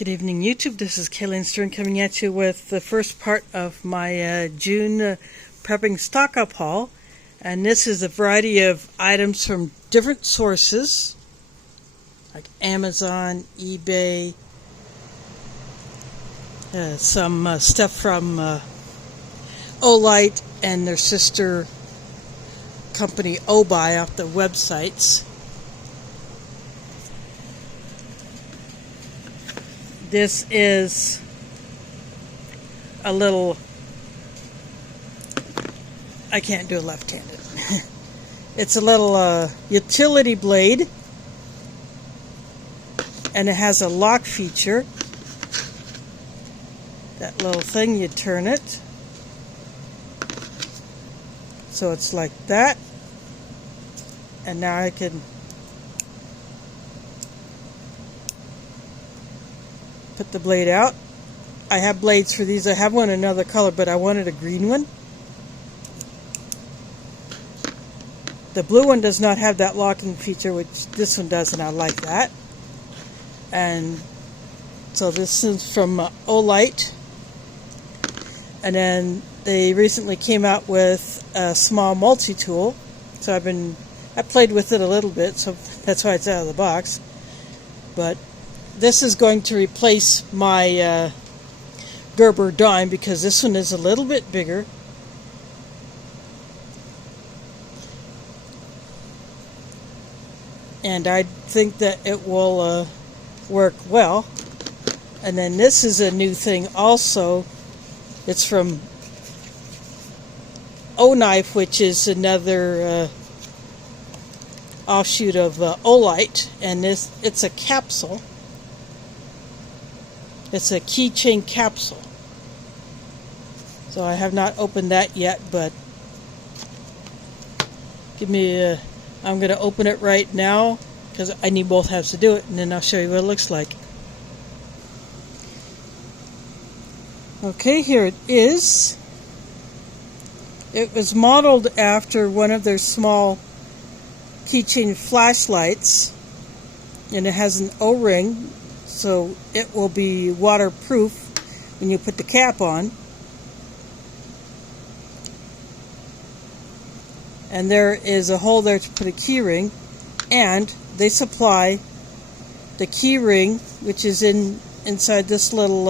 Good evening, YouTube. This is Kaylin Stern coming at you with the first part of my June prepping stock-up haul. And this is a variety of items from different sources, like Amazon, eBay, some stuff from Olight and their sister company Obuy off the websites. This is a little, I can't do it left-handed. It's a little utility blade, and it has a lock feature. That little thing, you turn it. So it's like that. And now I can put the blade out. I have blades for these. I have one in another color, but I wanted a green one. The blue one does not have that locking feature, which this one does, and I like that. And so this is from Olight. And then they recently came out with a small multi-tool. So I played with it a little bit, so that's why it's out of the box. But this is going to replace my Gerber dime because this one is a little bit bigger. And I think that it will work well. And then this is a new thing also. It's from O-Knife, which is another offshoot of Olight. And it's a capsule. It's a keychain capsule. So I have not opened that yet, but I'm going to open it right now because I need both halves to do it, and then I'll show you what it looks like. Okay, here it is. It was modeled after one of their small keychain flashlights, and it has an O-ring. So it will be waterproof when you put the cap on. And there is a hole there to put a key ring. And they supply the key ring, which is inside this little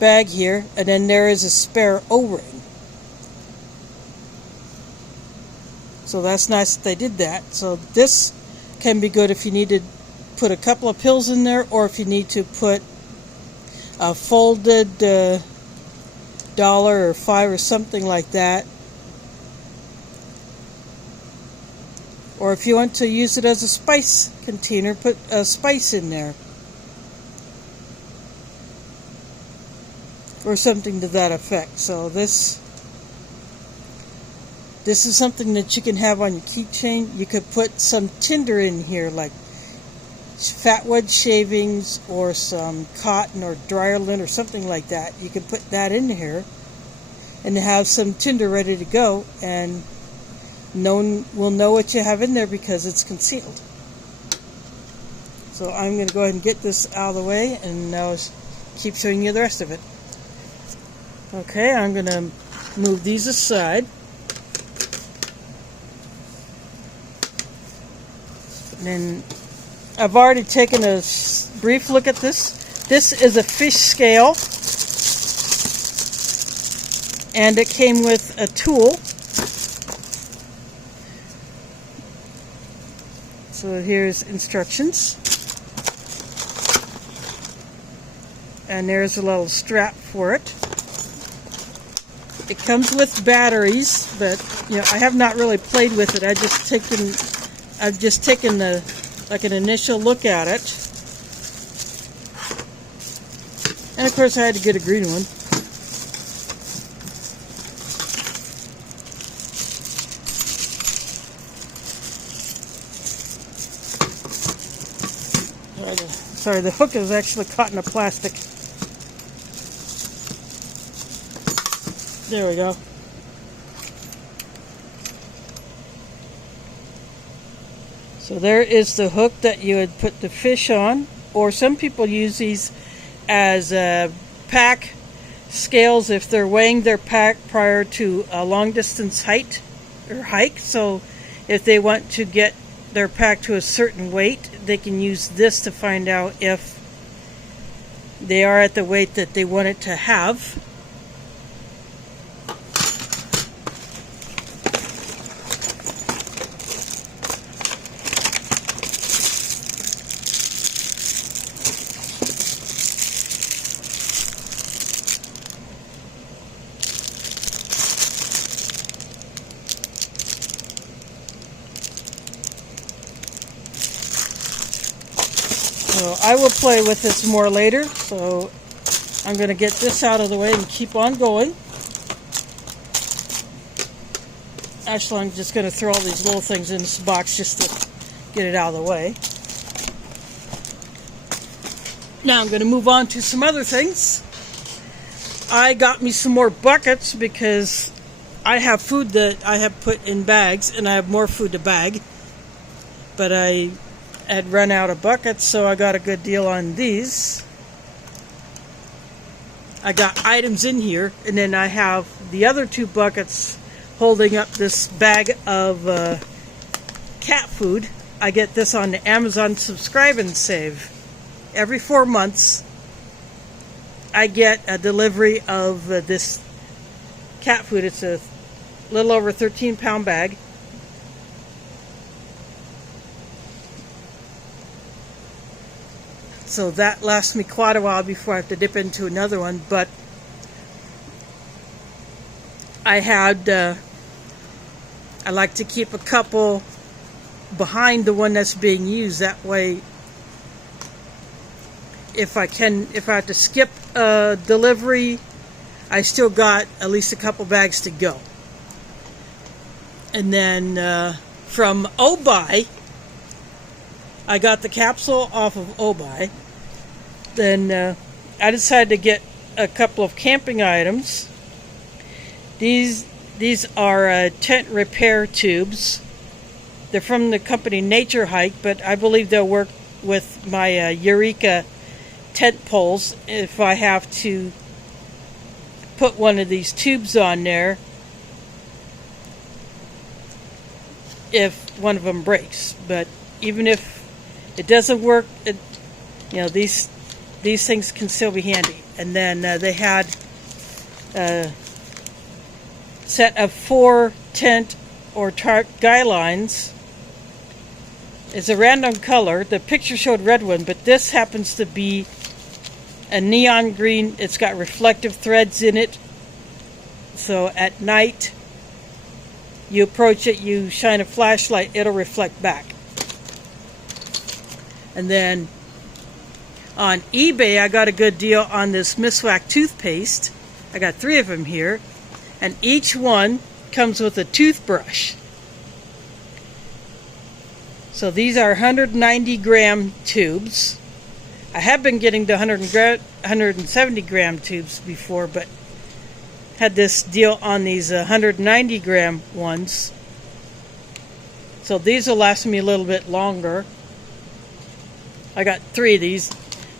bag here. And then there is a spare O-ring. So that's nice that they did that. So this can be good if you need to put a couple of pills in there, or if you need to put a folded $1 or $5 or something like that, or if you want to use it as a spice container, put a spice in there or something to that effect. So this is something that you can have on your keychain. You could put some tinder in here, like fatwood shavings or some cotton or dryer lint or something like that. You can put that in here and have some tinder ready to go, and no one will know what you have in there because it's concealed. So I'm going to go ahead and get this out of the way, and now keep showing you the rest of it. Okay, I'm going to move these aside. And then I've already taken a brief look at this. This is a fish scale, and it came with a tool. So here's instructions, and there's a little strap for it. It comes with batteries, but I have not really played with it. I've just taken an initial look at it. And of course I had to get a green one. Sorry, the hook is actually caught in the plastic. There we go. So there is the hook that you would put the fish on. or some people use these as pack scales if they're weighing their pack prior to a long distance hike. So if they want to get their pack to a certain weight, they can use this to find out if they are at the weight that they want it to have. So I will play with this more later, so I'm going to get this out of the way and keep on going. Actually, I'm just going to throw all these little things in this box just to get it out of the way. Now I'm going to move on to some other things. I got me some more buckets because I have food that I have put in bags and I have more food to bag. But I had run out of buckets, so I got a good deal on these. I got items in here, and then I have the other 2 buckets holding up this bag of cat food. I get this on the Amazon Subscribe and Save. Every 4 months, I get a delivery of this cat food. It's a little over 13-pound bag. So that lasts me quite a while before I have to dip into another one. But I like to keep a couple behind the one that's being used. That way, if I have to skip a delivery, I still got at least a couple bags to go. And then from Obuy, I got the capsule off of Obuy. Then I decided to get a couple of camping items. These are tent repair tubes. They're from the company Nature Hike, but I believe they'll work with my Eureka tent poles if I have to put one of these tubes on there if one of them breaks. But even if it doesn't work, these things can still be handy. And then they had a set of 4 tent or tarp guy lines. It's a random color. The picture showed red one, but this happens to be a neon green. It's got reflective threads in it. So at night, you approach it, you shine a flashlight, it'll reflect back. And then on eBay, I got a good deal on this Miswak toothpaste. I got 3 of them here. And each one comes with a toothbrush. So these are 190 gram tubes. I have been getting the 170 gram tubes before, but had this deal on these 190 gram ones. So these will last me a little bit longer. I got 3 of these.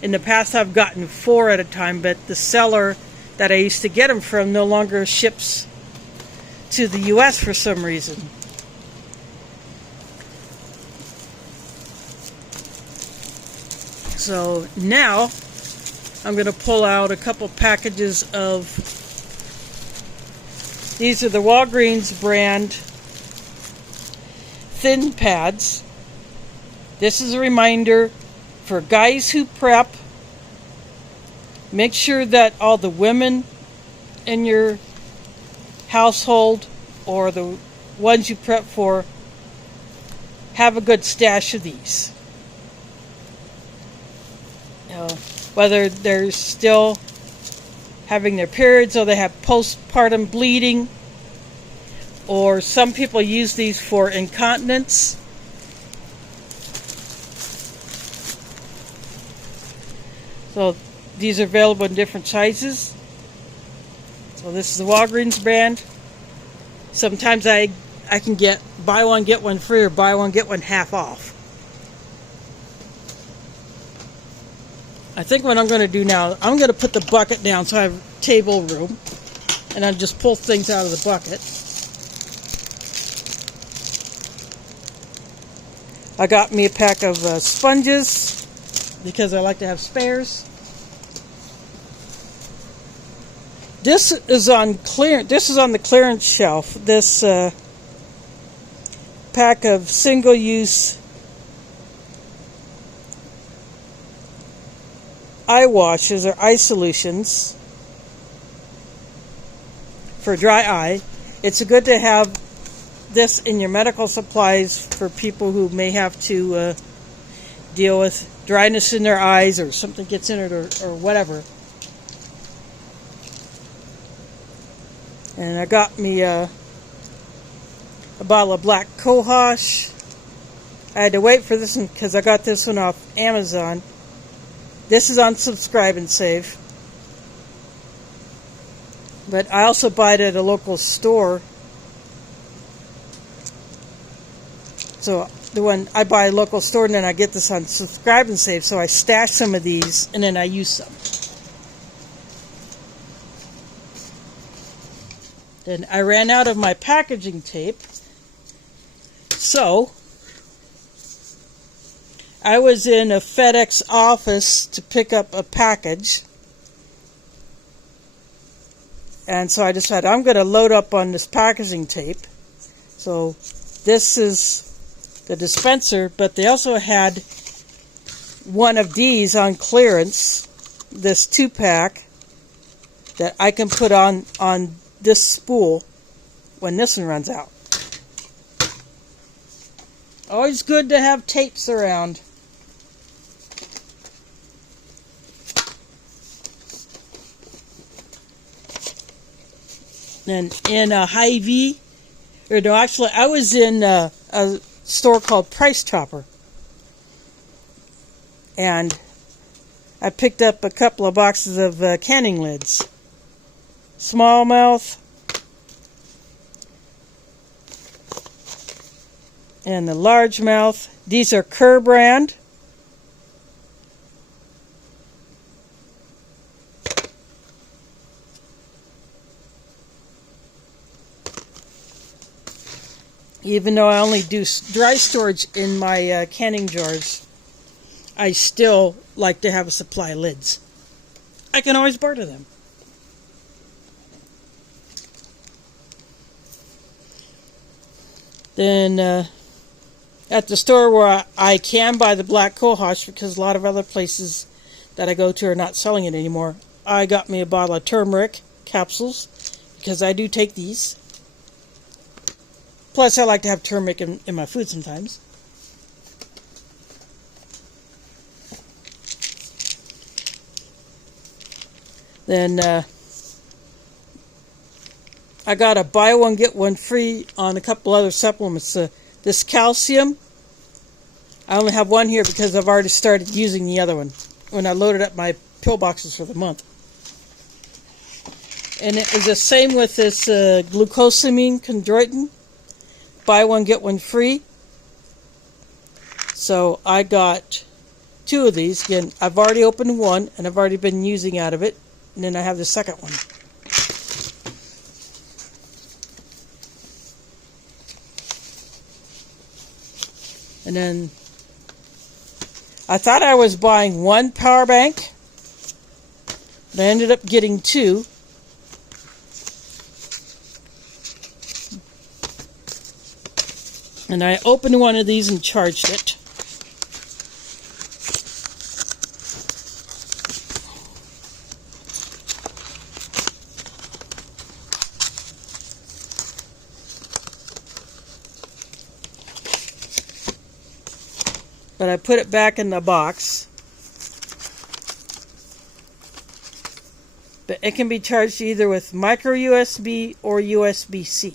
In the past, I've gotten 4 at a time, but the seller that I used to get them from no longer ships to the U.S. for some reason. So now I'm going to pull out a couple packages of, these are the Walgreens brand thin pads. This is a reminder for guys who prep. Make sure that all the women in your household or the ones you prep for have a good stash of these. Whether they're still having their periods or they have postpartum bleeding, or some people use these for incontinence. So these are available in different sizes. So this is the Walgreens brand. Sometimes I can get buy one get one free or buy one get one half off. I think what I'm going to do now, I'm going to put the bucket down so I have table room, and I'll just pull things out of the bucket. I got me a pack of sponges because I like to have spares. This is on clearance. This is on the clearance shelf. This pack of single-use eye washes or eye solutions for dry eye. It's good to have this in your medical supplies for people who may have to deal with dryness in their eyes or something gets in it or whatever. And I got me a bottle of black cohosh. I had to wait for this one because I got this one off Amazon. This is on Subscribe and Save. But I also buy it at a local store. So the one I buy at a local store, and then I get this on Subscribe and Save. So I stash some of these and then I use some. Then I ran out of my packaging tape. So I was in a FedEx office to pick up a package. And so I decided I'm going to load up on this packaging tape. So this is the dispenser, but they also had one of these on clearance, this 2-pack that I can put on this spool when this one runs out. Always good to have tapes around. And in Hy-Vee, or no, actually, I was in a store called Price Chopper, and I picked up a couple of boxes of canning lids. Smallmouth and the largemouth. These are Kerr brand. Even though I only do dry storage in my canning jars, I still like to have a supply of lids. I can always barter them. Then at the store where I can buy the black cohosh, because a lot of other places that I go to are not selling it anymore, I got me a bottle of turmeric capsules because I do take these. Plus, I like to have turmeric in my food sometimes. Then I got a buy one get one free on a couple other supplements. This calcium, I only have one here because I've already started using the other one when I loaded up my pill boxes for the month. And it was the same with this glucosamine chondroitin. Buy one, get one free. So I got 2 of these. Again, I've already opened one, and I've already been using out of it. And then I have the second one. And then I thought I was buying 1 power bank, but I ended up getting 2. And I opened one of these and charged it. But I put it back in the box. But it can be charged either with micro USB or USB-C.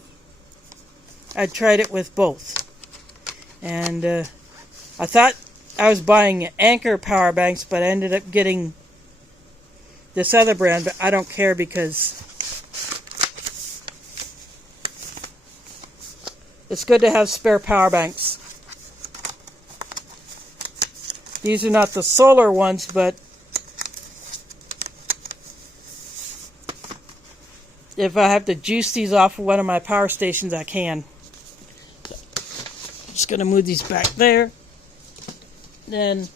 I tried it with both. And I thought I was buying Anchor power banks, but I ended up getting this other brand, but I don't care because it's good to have spare power banks. These are not the solar ones, but if I have to juice these off of one of my power stations, I can. So, I'm just going to move these back there. Then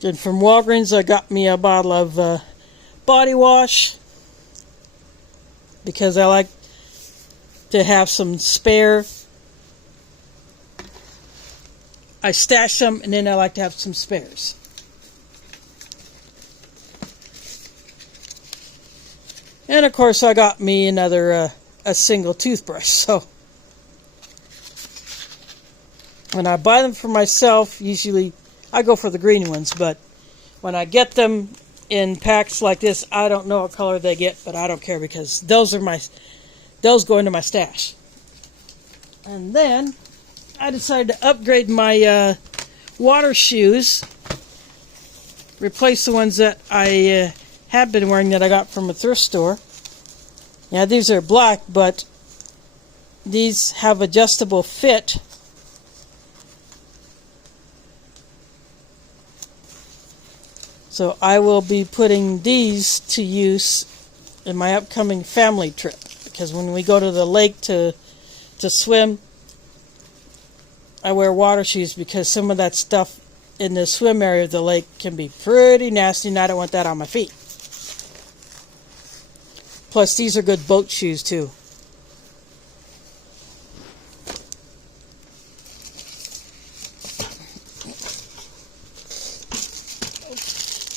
from Walgreens, I got me a bottle of body wash because I like to have some spare. I stash some, and then I like to have some spares. And of course, I got me another a single toothbrush. So when I buy them for myself, usually I go for the green ones. But when I get them in packs like this, I don't know what color they get, but I don't care because those go into my stash. And then I decided to upgrade my water shoes, replace the ones that I have been wearing that I got from a thrift store. Yeah, these are black, but these have adjustable fit. So I will be putting these to use in my upcoming family trip, because when we go to the lake to swim, I wear water shoes because some of that stuff in the swim area of the lake can be pretty nasty, and I don't want that on my feet. Plus, these are good boat shoes, too.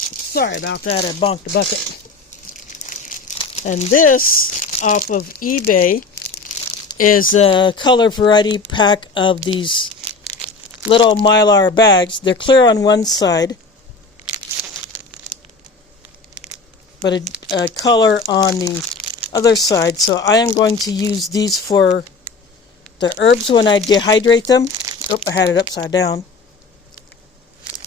Sorry about that, I bonked the bucket. And this, off of eBay, is a color variety pack of these little Mylar bags. They're clear on one side, but a color on the other side. So I am going to use these for the herbs when I dehydrate them. Oh, I had it upside down.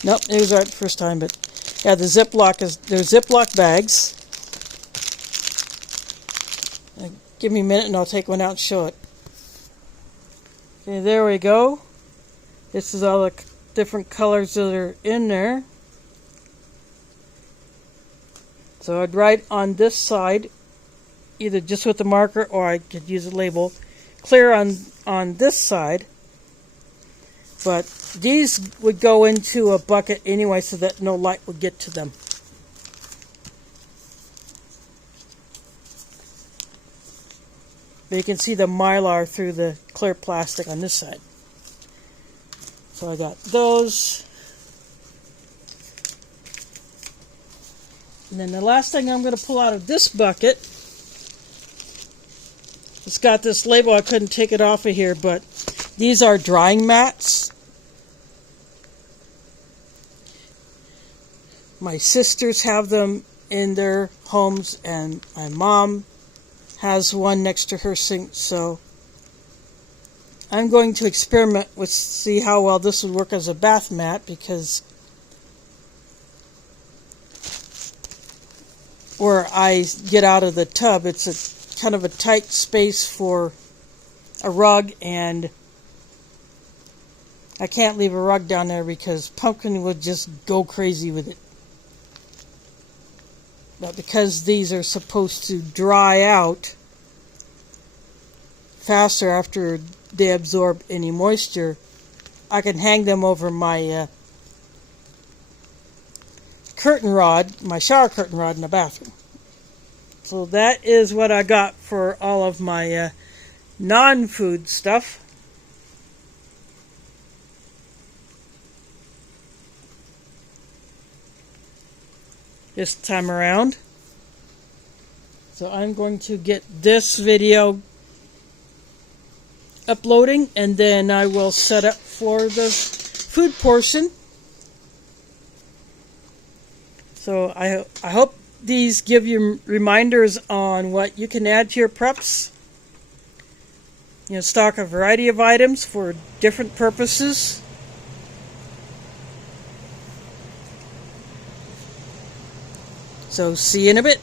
Nope, it was right the first time, but yeah, they're Ziploc bags. Give me a minute and I'll take one out and show it. Okay, there we go. This is all the different colors that are in there. So I'd write on this side, either just with the marker or I could use a label, clear on this side. But these would go into a bucket anyway so that no light would get to them. But you can see the Mylar through the clear plastic on this side. So I got those. And then the last thing I'm going to pull out of this bucket, it's got this label, I couldn't take it off of here, but these are drying mats. My sisters have them in their homes, and my mom has one next to her sink, so I'm going to experiment with, see how well this would work as a bath mat, because where I get out of the tub, it's a kind of a tight space for a rug, and I can't leave a rug down there because Pumpkin would just go crazy with it. But because these are supposed to dry out faster after they absorb any moisture, I can hang them over my curtain rod, my shower curtain rod in the bathroom. So that is what I got for all of my non-food stuff. This time around. So I'm going to get this video uploading, and then I will set up for the food portion. So I hope these give you reminders on what you can add to your preps. You know, stock a variety of items for different purposes. So see you in a bit.